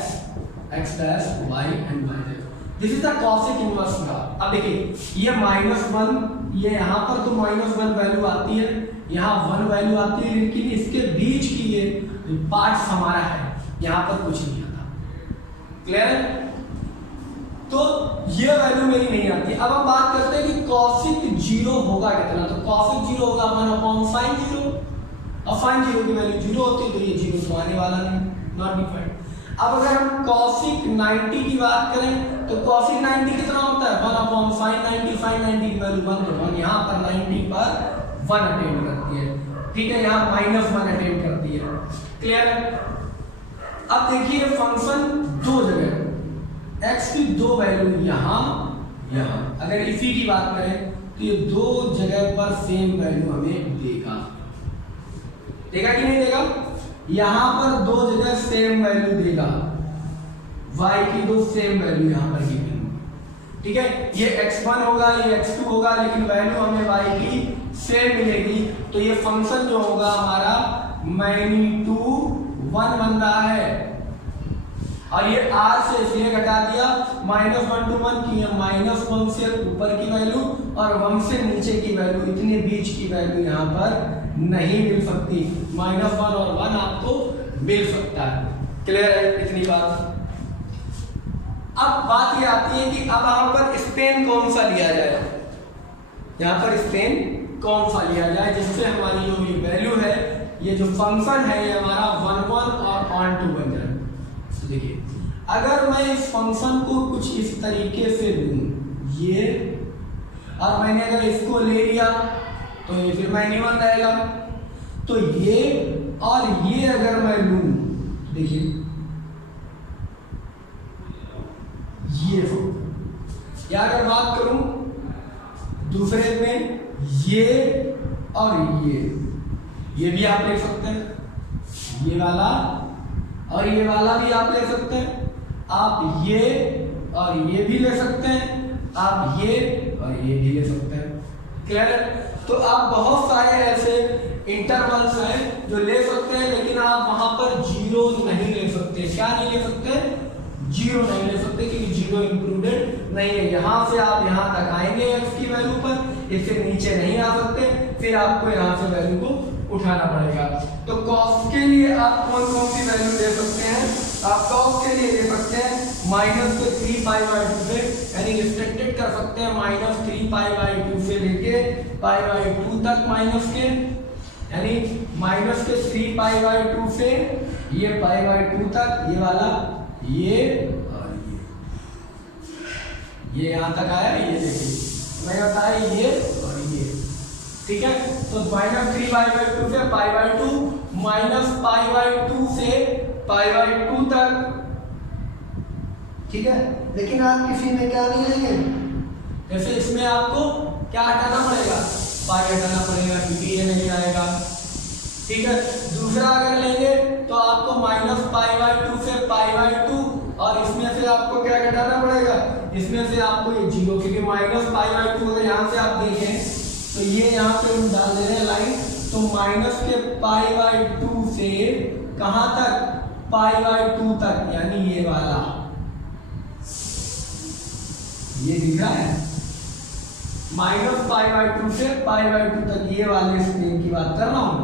x dash, y and y dash। This is the cosec inverse graph. अब देखिए, ये -1, ये यहाँ पर तो -1 वैल्यू आती है, यहाँ 1 वैल्यू आती है, लेकिन इसके बीच की ये पार्ट हमारा है, यहाँ पर कुछ नहीं आता। क्लियर है? तो ये वैल्यू मेरी नहीं आती। अब हम बात करते हैं कि cosec 0 होगा कितना। तो cosec 0 होगा 1 अपॉन sin 0, और sin 0 की वैल्यू 0 होती है, तो ये 0 तो आने वाला नहीं, नॉट डिफाइंड। अब अगर हम cosec 90 की बात करें तो cosec 90 कितना होता है, 1 अपॉन sin 90। sin 90 की वैल्यू 1, तो 1 यहाँ पर 90 पर 1 अटेंड करती है, ठीक है, यहाँ -1 अटेंड करती है। क्लियर है? अब देखिए, फंक्शन दो जगह, x की दो वैल्यू यहाँ यहाँ, अगर इसी की बात करें तो ये दो जगह पर सेम वैल्यू हमें देगा कि नहीं देगा? यहाँ पर दो जगह सेम वैल्यू देगा, y की दो सेम वैल्यू यहाँ पर गिवन होगी, ठीक है। ये x1 होगा, ये x2 होगा, लेकिन वैल्यू हमें y की सेम मिलेगी, तो ये फंक्शन जो होगा हमारा -1 बन रहा है। और ये r से इसलिए घटा दिया -1 to 1 की, -1 से ऊपर की वैल्यू और 1 से नीचे की वैल्यू, इतने बीच की वैल्यू यहाँ पर नहीं मिल सकती। -1 और 1 आपको मिल सकता है। क्लियर है इतनी बात? अब बात ये आती है कि अब यहाँ पर स्पेन कौन सा लिया जाए, यहाँ पर स्पेन कौन सा लिया जाए जिससे हमारी जो ये वैल्यू है, ये जो फंक्शन है, ये हमारा 1 1 और ऑन टू बन जाए। तो देखिए, अगर मैं इस फंक्शन को कुछ इस तरीके से लूं, ये, और मैंने अगर इसको ले लिया तो ये फिर -1 रहेगा। तो ये और ये अगर मैं लूं, देखिए ये हो, या अगर बात करूं दूसरे में, ये और ये भी आप ले सकते हैं, ये वाला और ये वाला भी आप ले सकते हैं। आप ये और ये भी ले सकते हैं, आप ये और ये भी ले सकते हैं। क्लियर है? तो आप बहुत सारे ऐसे इंटरवल्स हैं जो ले सकते हैं, लेकिन आप वहां पर 0 नहीं ले सकते। क्या नहीं ले सकते? 0 नहीं ले सकते, क्योंकि 0 इंक्लूडेड नहीं है। यहाँ से आप यहाँ तक आएंगे x की वैल्यू पर, इससे नीचे नहीं आ सकते, फिर आपको यहाँ से वैल्यू को उठाना पड़ेगा। तो cos के लिए आप कौन कौन सी वैल्यू ले सकते हैं? आप cos के लिए ले सकते हैं -3π/2 से, यानी रिस्ट्रिक्टेड कर सकते हैं -3π/2 से लेके π/2 तक माइनस के, यानी -3π/2 से ये π/2 तक, ये वाला, ये और ये यहाँ तक आया। ये देखिए मैं बताया, ये और ये, ठीक है। तो -3π/2 से π/2, -π/2 से π/2 तक, ठीक है। लेकिन आप किसी में क्या नहीं लेंगे, जैसे इसमें आपको क्या हटाना पड़ेगा? पाई हटाना पड़ेगा, क्योंकि ये नहीं आएगा, ठीक है। दूसरा अगर लेंगे तो आपको -π/2 से π/2, और इसमें से आपको क्या घटाना पड़ेगा? इसमें से आपको ये 0, क्योंकि -π/2 अगर यहाँ से आप देखें तो ये यहाँ पे हम डाल दे रहे हैं लाइन, तो माइनस के π/2 से कहाँ तक? π/2 तक, यानी ये वाला, ये दिख रहा है, -π/2 से π/2 तक, ये वाले स्पेन की बात कर रहा हूँ,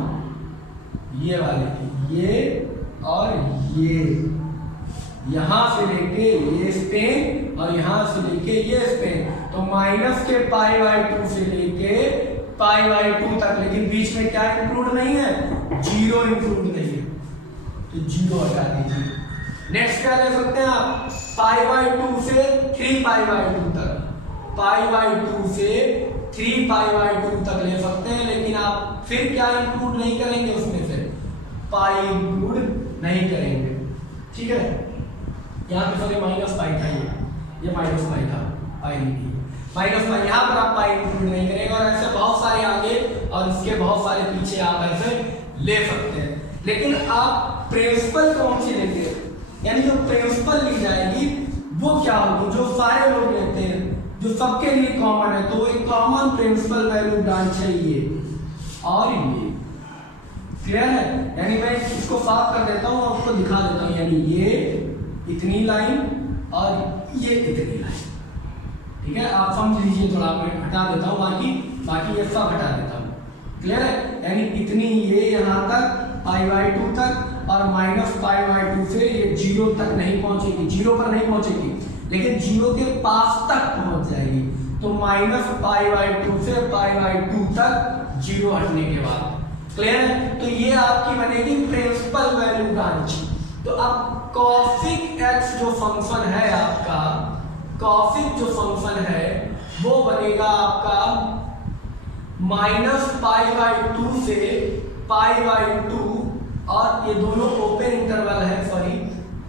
ये वाले, ये और ये, यहां से लेके ये स्पेन और यहां से लेके ये स्पेन, तो माइनस के π/2 से लेके π/2 तक, लेकिन बीच में क्या इंक्लूड नहीं है? 0 इंक्लूड नहीं है, तो 0 हटा दीजिए। नेक्स्ट क्या ले सकते हैं आप? π/2 से 3π/2 तक, π/2 से 3π/2 तक ले सकते हैं, लेकिन आप फिर क्या इंक्लूड नहीं करेंगे? उसमें से पाई इंक्लूड नहीं करेंगे, ठीक है। यहाँ पे सॉरी -π था, ये -π था, पाई नहीं, -π, यहाँ पर आप पाई इंक्लूड नहीं करेंगे। और ऐसे बहुत सारे आगे और इसके बहुत सारे पीछे आप ऐसे ले सकते हैं, लेकिन आप प्रिंसिपल कौन सी लेते हैं? यानी जो प्रिंसिपल ली जाएगी वो क्या होगी? जो सारे लोग लेते हैं, जो सबके लिए कॉमन है, तो एक कॉमन प्रिंसिपल वैल्यू ब्रांच है ये और ये। क्लियर है? यानी मैं इसको साफ कर देता हूँ और उसको दिखा देता हूँ, यानी ये इतनी लाइन और ये इतनी लाइन, ठीक है। आप समझ लीजिए, थोड़ा मैं हटा देता हूँ, बाकी ये सब हटा देता हूँ। क्लियर है? यानी इतनी ये यहाँ तक π/2 तक, और -π/2 से ये 0 तक नहीं पहुंचेगी, 0 पर नहीं पहुंचेगी, लेकिन 0 के पास तक पहुंच जाएगी। तो -π/2 से π/2 तक 0 हटने के बाद। क्लियर है? तो ये आपकी बनेगी प्रिंसिपल वैल्यू ब्रांच। तो अब कॉसिक x जो फंक्शन है आपका, कॉसिक जो फंक्शन है वो बनेगा आपका -π/2 से π/2, और ये दोनों ओपन इंटरवल है, सॉरी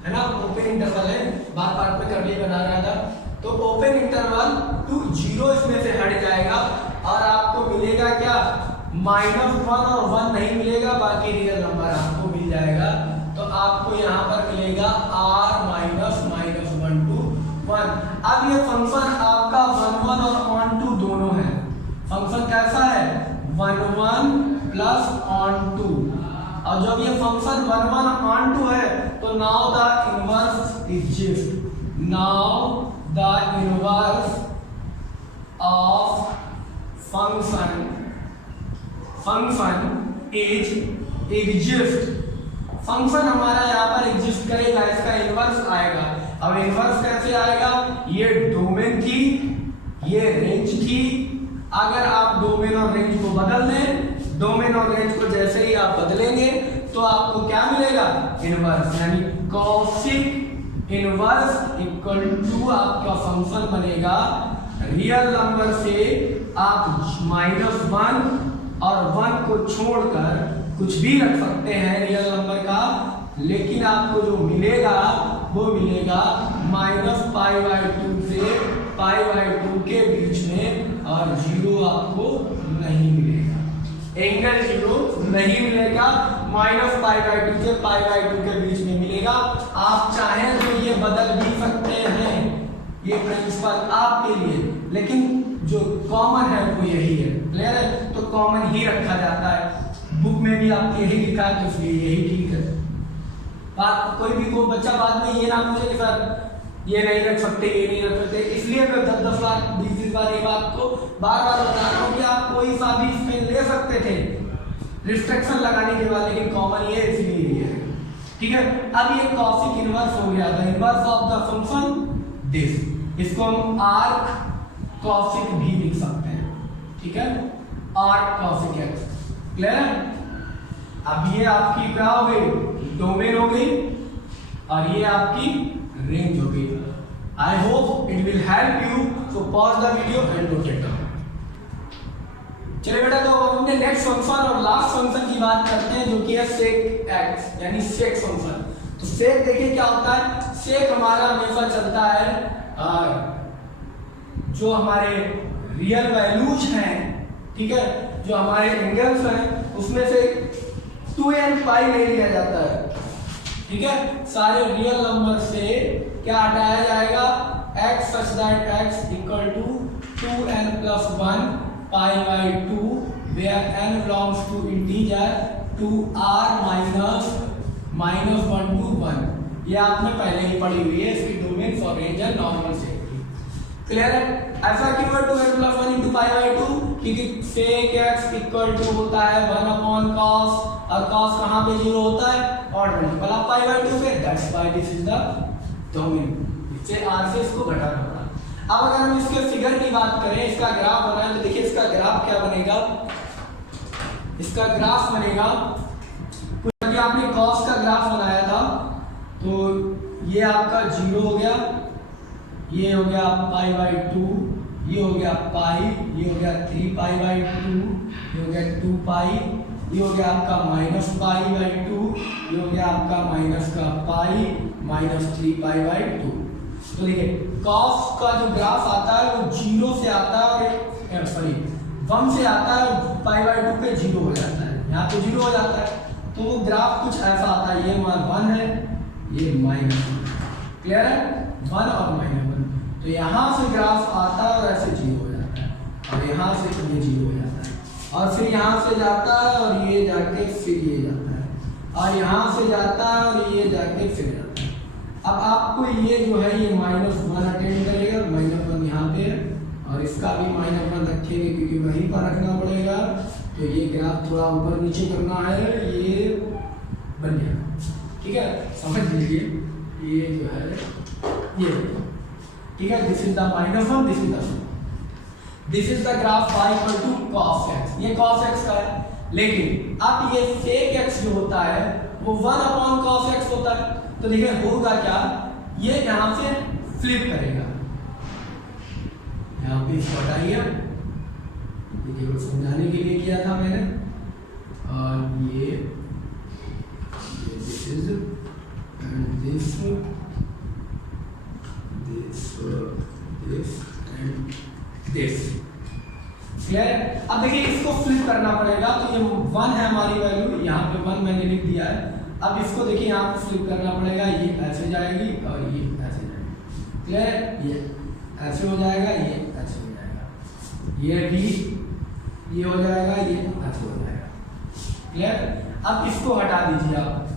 है ना, ओपन इंटरवल है, बार बार में कर लिए बना रहा था। तो ओपन इंटरवल टू 0 इसमें से हट जाएगा और आपको मिलेगा क्या? -1 और 1 नहीं मिलेगा, बाकी रियल नंबर आपको मिल जाएगा। तो आपको यहाँ पर मिलेगा r -1 to 1। अब ये फंक्शन आपका 1 1 और 1 2 दोनों है। फंक्शन कैसा है? प्लस ऑन टू, और जब ये फंक्शन 1 1 ऑन टू है तो now the inverse exist, now the inverse of function is exist. Function हमारा यहाँ पर एग्जिस्ट करेगा, इसका इनवर्स आएगा। अब इनवर्स कैसे आएगा, ये डोमेन थी, ये रेंज थी, अगर आप डोमेन और रेंज को बदल दें, डोमेन और रेंज को जैसे ही आप बदलेंगे तो आपको क्या मिलेगा, इनवर्स, यानी कॉसिक इनवर्स इक्वल टू आपका फंक्शन बनेगा रियल नंबर से आप -1 और 1 को छोड़कर कुछ भी रख सकते हैं रियल नंबर का, लेकिन आपको जो मिलेगा वो मिलेगा -π/2 से π/2 के बीच में, और 0 आपको नहीं मिलेगा, एंगल 0 नहीं मिलेगा, -π/2 से π/2 के बीच में मिलेगा। आप चाहें तो ये बदल भी सकते हैं, ये प्रिंसिपल आपके लिए, लेकिन जो कॉमन है वो यही है, क्लियर है, तो कॉमन ही रखा जाता है। बुक में भी आपके यही लिखा है तो इसलिए यही ठीक है। बात कोई भी को बच्चा बाद में ये ना पूछे कि सर ये नहीं रख सकते, ये नहीं रख सकते, इसलिए मैं 10-10 बार 20-20 बार ये बात को बार-बार बता रहा हूँ कि आप कोई सा भी इसमें ले सकते थे रिस्ट्रिक्शन लगाने के बाद, लेकिन कॉमन ये इसलिए ये है, ठीक है। अब ये कॉसिक इनवर्स हो गया, the inverse of the function this, इसको हम आर्क कॉसिक भी लिख सकते हैं, ठीक है, आर्क कॉसिक एक्स, क्लियर है। अब ये आपकी क्या हो गई, डोमेन हो गई, और ये आपकी रेंज हो गई। आई hope it will help you, so pause the video and note it down. चलिए बेटा, तो हमने नेक्स्ट फंक्शन और लास्ट फंक्शन की बात करते हैं, जो कि है सेक एक्स, यानी सेक फंक्शन। तो सेक देखिए क्या होता है, सेक हमारा हमेशा चलता है जो हमारे रियल वैल्यूज हैं, ठीक है, जो हमारे एंगल्स हैं, उसमें से 2n π ले लिया जाता है, ठीक है। सारे रियल नंबर से क्या हटाया जाएगा, x such that x equal to 2n plus 1 π/2 where n belongs to integer 2r -1 to 1। ये आपने पहले ही पढ़ी हुई है, इसकी domain for range and normal से, क्लियर है। ऐसा क्यों है 2n plus 1 into π/2, क्योंकि sec x इक्वल टू होता है 1/cos, और cos कहाँ पे 0 होता है, और मल्टीपल ऑफ π/2 पे, that's why this is the domain. इससे r से इसको घटाना पड़ा। अब अगर हम इसके फिगर की बात करें, इसका ग्राफ बनाएं, तो देखिए इसका ग्राफ क्या बनेगा, इसका ग्राफ बनेगा, यदि आपने cos का ग्राफ बनाया था तो ये आपका 0 हो गया, ये हो गया π/2, ये हो गया पाई, ये हो गया 3π/2, ये हो गया 2π, ये हो गया आपका -π/2, ये हो गया आपका माइनस का पाई -3π/2। तो देखिए cos का जो ग्राफ आता है वो 0 से आता है, सॉरी 1 से आता है, π/2 पे 0 हो जाता है, यहाँ पे 0 हो जाता है, तो वो ग्राफ कुछ ऐसा आता है, ये 1 है, ये -1, क्लियर है, 1 और -1। तो यहाँ से ग्राफ आता है और ऐसे 0 हो जाता है, और यहाँ से ये 0 हो जाता है, और फिर यहाँ से जाता है और ये जाके फिर ये जाता है, और यहाँ से जाता है और ये जाके फिर जाता है। अब आपको ये जो है ये -1 अटेंड करेगा, -1 यहाँ पे है, और इसका भी -1 रखेंगे क्योंकि वहीं पर रखना पड़ेगा। तो ये ग्राफ थोड़ा ऊपर नीचे करना है, ये बन गया, ठीक है, समझ लीजिए, ये जो है ये, ठीक है, this is the -1, this is the graph y equal to cos x, ये cos x का है। लेकिन अब ये sec x जो होता है वो 1/cos x होता है। तो देखिए होगा क्या, ये यहाँ से फ्लिप करेगा, यहाँ पे इसको हटाइए, देखिए वो समझाने के लिए किया था मैंने, और ये this is and this and this, clear. अब देखिए इसको फ्लिप करना पड़ेगा, तो ये 1 है हमारी वैल्यू, यहाँ पे 1 मैंने लिख दिया है। अब इसको देखिए यहाँ पे फ्लिप करना पड़ेगा, ये ऐसे जाएगी और ये ऐसे जाएगी, क्लियर, ये ऐसे हो जाएगा, ये ऐसे हो जाएगा, ये भी ये हो जाएगा, ये ऐसे हो जाएगा, क्लियर? अब इसको हटा दीजिए आप,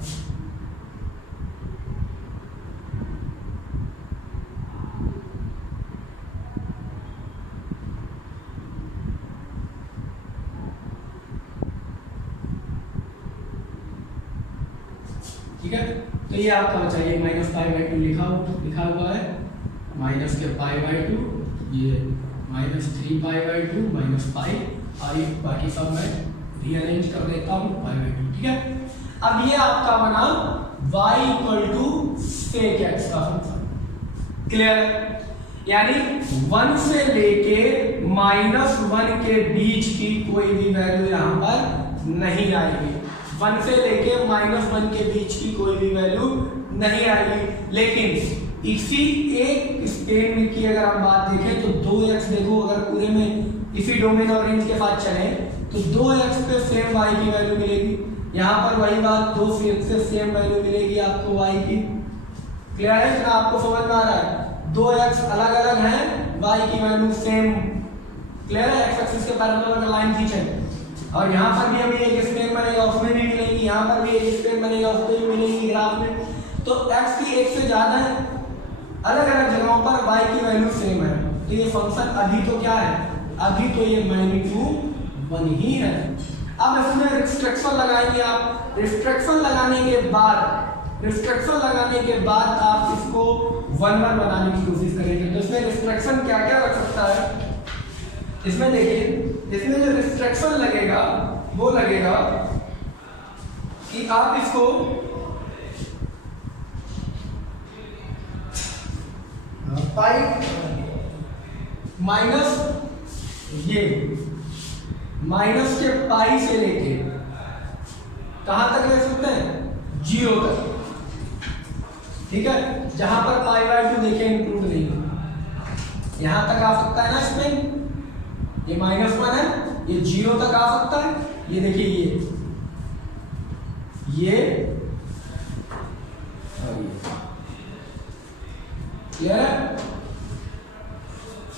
ठीक है? तो ये आपका बचा, ये माइनस पाई बाई टू लिखा हुआ है, माइनस के पाई बाई टू, ये minus 3 pi by two minus pi, और ये बाकी सब मैं रीअरेंज कर देता हूँ पाई बाई टू, ठीक है? अब ये आपका बना y equal to sec x का फंक्शन, क्लियर? यानी 1 से लेके -1 के बीच की कोई भी वैल्यू यहाँ पर नहीं आएगी, 1 से लेके -1 के बीच की कोई भी वैल्यू नहीं आएगी। लेकिन इसी एक स्पेन में की अगर हम बात देखें तो 2x देखो, अगर पूरे में इसी डोमेन और रेंज के साथ चले तो 2x पे सेम y की वैल्यू मिलेगी, यहाँ पर वही बात 2 से सेम वैल्यू मिलेगी आपको y की, क्लियर है? फिर आपको समझ में आ रहा है 2x अलग अलग है, y की वैल्यू सेम, क्लियर है? x एक्सिस के पैरेलल अगर लाइन खींचें और यहाँ पर भी हमें एक स्पेन बनेगा, उसमें भी मिलेगी, यहाँ पर भी एक स्पेन बनेगा, उसमें भी मिलेगी ग्राफ में। तो x की एक से ज्यादा है, अलग अलग जगहों पर y की वैल्यू सेम है, तो ये फंक्शन अभी तो क्या है, अभी तो ये मैग्नीट्यूड 1 ही है। अब इसमें रिस्ट्रिक्शन लगाएंगे आप, रिस्ट्रिक्शन लगाने के बाद आप इसको 1 बनाने की कोशिश करेंगे। तो इसमें रिस्ट्रिक्शन क्या क्या रख सकता है, इसमें देखिए, इसमें जो रिस्ट्रिक्शन लगेगा वो लगेगा कि आप इसको पाई माइनस, ये माइनस के पाई से लेके कहां तक ले सकते हैं, 0 तक, ठीक है? जहां पर पाई बाई टू देखिए इंक्लूड नहीं है, यहां तक आ सकता है ना इसमें, ये -1 है, ये 0 तक आ सकता है, ये देखिए ये और ये, क्लियर है?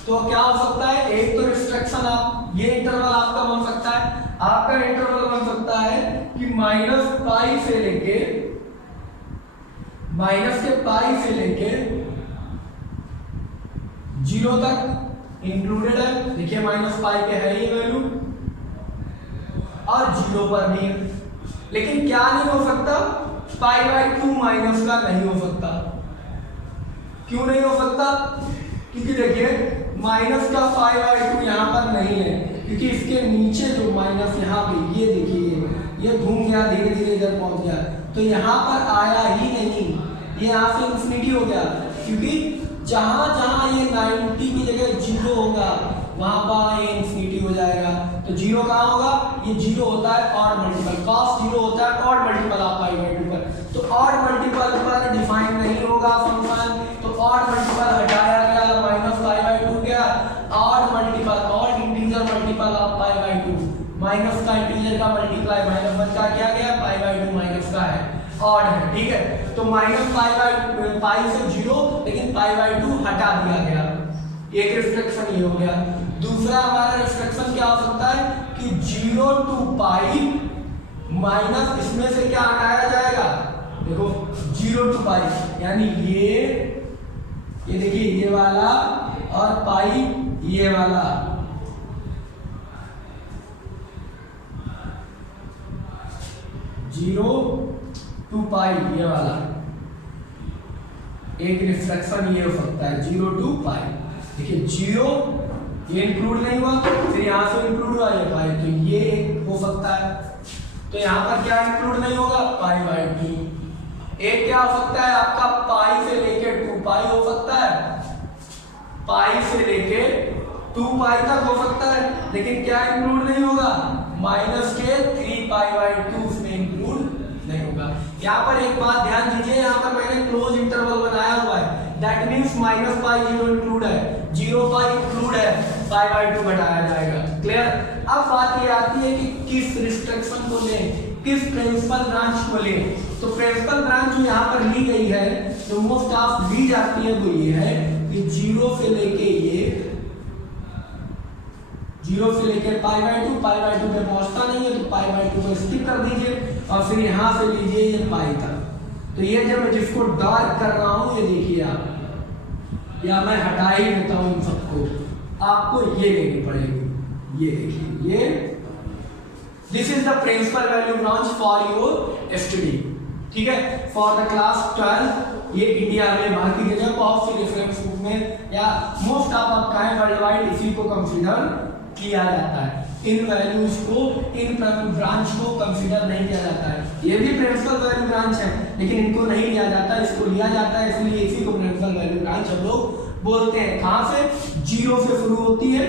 तो क्या हो सकता है, एक तो रिस्ट्रिक्शन, आप ये इंटरवल आपका बन सकता है, आपका इंटरवल बन सकता है कि -पाई से लेके, माइनस के पाई से लेके 0 तक इंक्लूडेड है, देखिए -पाई पे है ये वैल्यू और 0 पर भी है। लेकिन क्या नहीं हो सकता, पाई बाई 2 माइनस का नहीं हो सकता। क्यों नहीं हो सकता? क्योंकि देखिए माइनस का पाई बाई 2 यहाँ पर नहीं है, क्योंकि इसके नीचे जो माइनस यहाँ पे, ये देखिए ये घूम गया, धीरे धीरे इधर पहुंच गया, तो यहाँ पर आया ही नहीं, ये यहाँ से इंफिनिटी हो गया, क्योंकि जहां जहां ये 90 की जगह 0 होगा वहां पर ये इंफिनिटी हो जाएगा। तो 0 कहाँ होगा, ये 0 होता है ऑड मल्टीपल, cos 0 होता है odd multiple of pi by 2 पर, तो ऑड मल्टीपल पर डिफाइन नहीं होगा फंक्शन, तो ऑड मल्टीपल हटाया गया, माइनस पाई बाई 2 गया, odd multiple, odd integer multiple of pi by 2, minus का इंटीजर का मल्टीप्लाई -1 का किया गया, पाई बाई 2 माइनस का है, ऑड है, ठीक है? तो पाई से 0, लेकिन पाई बाई 2 हटा दिया गया, एक रिस्ट्रिक्शन ये हो गया। दूसरा हमारा रिस्ट्रिक्शन क्या हो सकता है कि 0 to पाई माइनस, इसमें से क्या हटाया जाएगा, देखो 0 to पाई, यानी ये देखिए ये वाला और पाई ये वाला, जीरो टू पाई ये वाला, एक रिफ्लेक्शन ये हो सकता है 0 to पाई। देखिए 0 ये इंक्लूड नहीं हुआ, फिर यहाँ से इंक्लूड हुआ ये पाई, तो ये एक हो सकता है। तो यहाँ पर क्या इंक्लूड नहीं होगा, पाई बाई 2। एक क्या हो सकता है आपका, पाई से लेके 2 पाई हो सकता है, पाई से लेके 2 पाई तक हो सकता है, लेकिन क्या इंक्लूड नहीं होगा, माइनस के 3 पाई बाई 2 उसमें इंक्लूड नहीं होगा। यहाँ पर एक बात ध्यान दीजिए, यहाँ पर मैंने क्लोज इंटरवल बनाया हुआ है, that means minus pi 0 include है, 0 पाई इंक्लूड है, पाई बाई 2 घटाया जाएगा, क्लियर? अब बात ये आती है कि किस रिस्ट्रिक्शन को लें, किस प्रिंसिपल ब्रांच को लें। तो प्रिंसिपल ब्रांच जो यहाँ पर ली गई है, जो मोस्ट ऑफ ली जाती है वो ये है कि 0 से लेके ये 0 से लेकर π/2 पे पहुंचता नहीं है तो π/2 को स्किप कर दीजिए और फिर यहाँ से लीजिए ये पाई तक। तो ये जब मैं जिसको डार्क कर रहा हूँ ये देखिए आप, या मैं हटा ही देता हूँ इन सबको, आपको ये लेनी पड़ेगी। ये देखिए ये this is the principal value branch for your study, ठीक है, फॉर द क्लास 12। ये इंडिया में बाहर की जगह बहुत सी रेफरेंस बुक में या most of kind world wide इसी को कंसीडर किया जाता है। इन वैल्यूज को, इन ब्रांच को कंसीडर नहीं किया जाता है। ये भी प्रिंसिपल वैल्यू ब्रांच है लेकिन इनको नहीं लिया जाता, इसको लिया जाता है, इसलिए इसी को प्रिंसिपल वैल्यू ब्रांच हम लोग बोलते हैं। कहाँ से? 0 से शुरू होती है,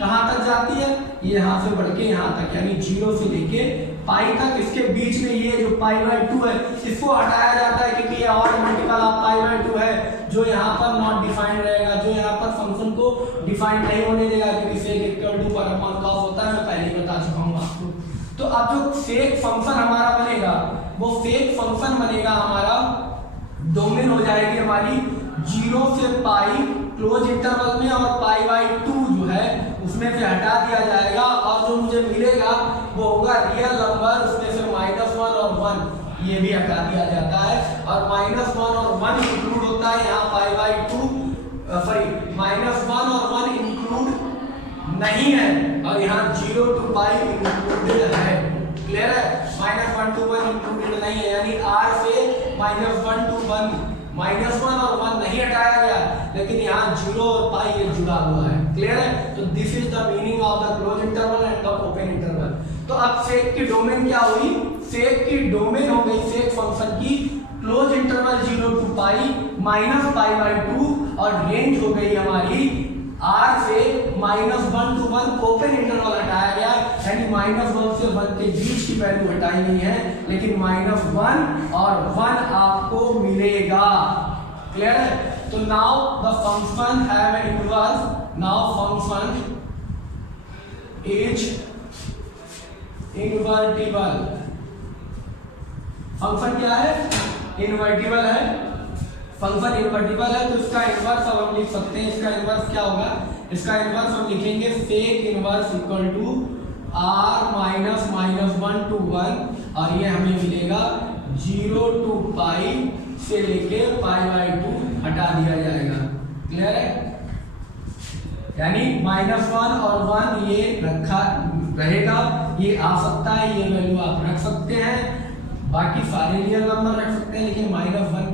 कहाँ तक जाती है? ये यहाँ से बढ़ के यहाँ तक, यानी 0 से लेके पाई तक। इसके बीच में ये जो π/2 है इसको हटाया जाता है क्योंकि ये और मल्टीपल ऑफ π/2 है जो यहाँ पर नॉट डिफाइंड रहेगा, जो यहाँ पर फंक्शन को डिफाइंड नहीं होने देगा क्योंकि sec इक्वल टू पर अपॉन कॉस होता है, मैं पहले ही बता चुका हूँ आपको। तो अब जो sec फंक्शन हमारा बनेगा वो sec फंक्शन बनेगा हमारा, डोमेन हो जाएगी हमारी 0 से पाई क्लोज इंटरवल में, और π/2 जो है उसमें से हटा दिया जाएगा और जो मुझे मिलेगा वो होगा रियल नंबर, उसमें से -1 और 1 ये भी हटा दिया जाता है, और -1 और 1 इंक्लूड होता है यहाँ π/2, सॉरी -1 और 1 इंक्लूड नहीं है और यहाँ 0 to π इंक्लूडेड है। क्लियर है? -1 to 1 इंक्लूडेड नहीं है, यानी r से -1 to 1 -1 और 1 नहीं हटाया गया लेकिन यहाँ 0 और पाई ये जुड़ा हुआ है। क्लियर है? तो this is the meaning of the close interval and the open interval. तो अब सेक की डोमेन क्या हुई? सेक की डोमेन हो गई सेक फंक्शन की क्लोज इंटरवल 0 to पाई -π/2 और रेंज हो गई हमारी r से -1 to 1, ओपन इंटरवल हटाया गया यानी -1 से 1 के बीच की वैल्यू हटाई गई है लेकिन -1 और 1 आपको मिलेगा। क्लियर है? तो now the function have an inverse, now function is invertible. Function क्या है? इनवर्टिबल है। फंक्शन इनवर्टिबल है तो इसका इनवर्स अब हम लिख सकते हैं। इसका इनवर्स क्या होगा? इसका इनवर्स हम लिखेंगे sec inverse equal to r minus -1 to 1 और ये हमें मिलेगा 0 to पाई से लेके π/2 हटा दिया जाएगा। क्लियर है? यानी -1 और 1 ये रखा रहेगा, ये आ सकता है, ये वैल्यू आप रख सकते हैं, बाकी सारे रियल नंबर रख सकते हैं लेकिन -1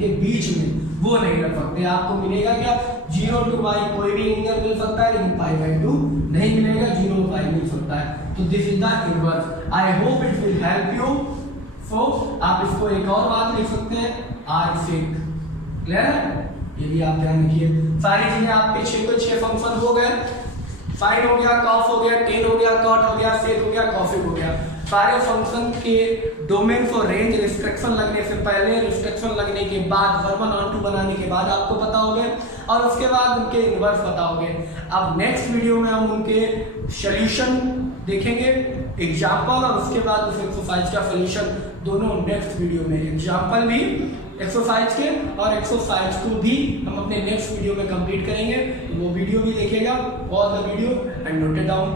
के बीच में वो नहीं रख सकते। आपको मिलेगा क्या? 0 to y कोई भी इंटीजर मिल सकता है लेकिन π/2 नहीं मिलेगा, 0 to y मिल सकता है। तो this is the inverse. I hope it will help you. So आप इसको एक और बात लिख सकते हैं, r sec। क्लियर है? ये भी आप ध्यान रखिए। सारी चीजें आपके 6 फंक्शन हो गए, साइन हो गया, कॉस हो गया, टेन हो गया, कॉट हो गया, सेक हो गया, कॉसेक हो गया। सारे फंक्शन के डोमेन फॉर रेंज रिस्ट्रिक्शन लगने से पहले, रिस्ट्रिक्शन लगने के बाद, वर्बन ऑन टू बनाने के बाद आपको पता हो गए और उसके बाद उनके इनवर्स पता हो गए। अब नेक्स्ट वीडियो में हम उनके सॉल्यूशन देखेंगे, एग्जाम्पल, और उसके बाद उस एक्सरसाइज का सॉल्यूशन दोनों नेक्स्ट वीडियो में। एग्जाम्पल भी एक्सरसाइज के और एक्सरसाइज को भी हम अपने नेक्स्ट वीडियो में कंप्लीट करेंगे। वो वीडियो भी देखेगा, pause the video and note it down.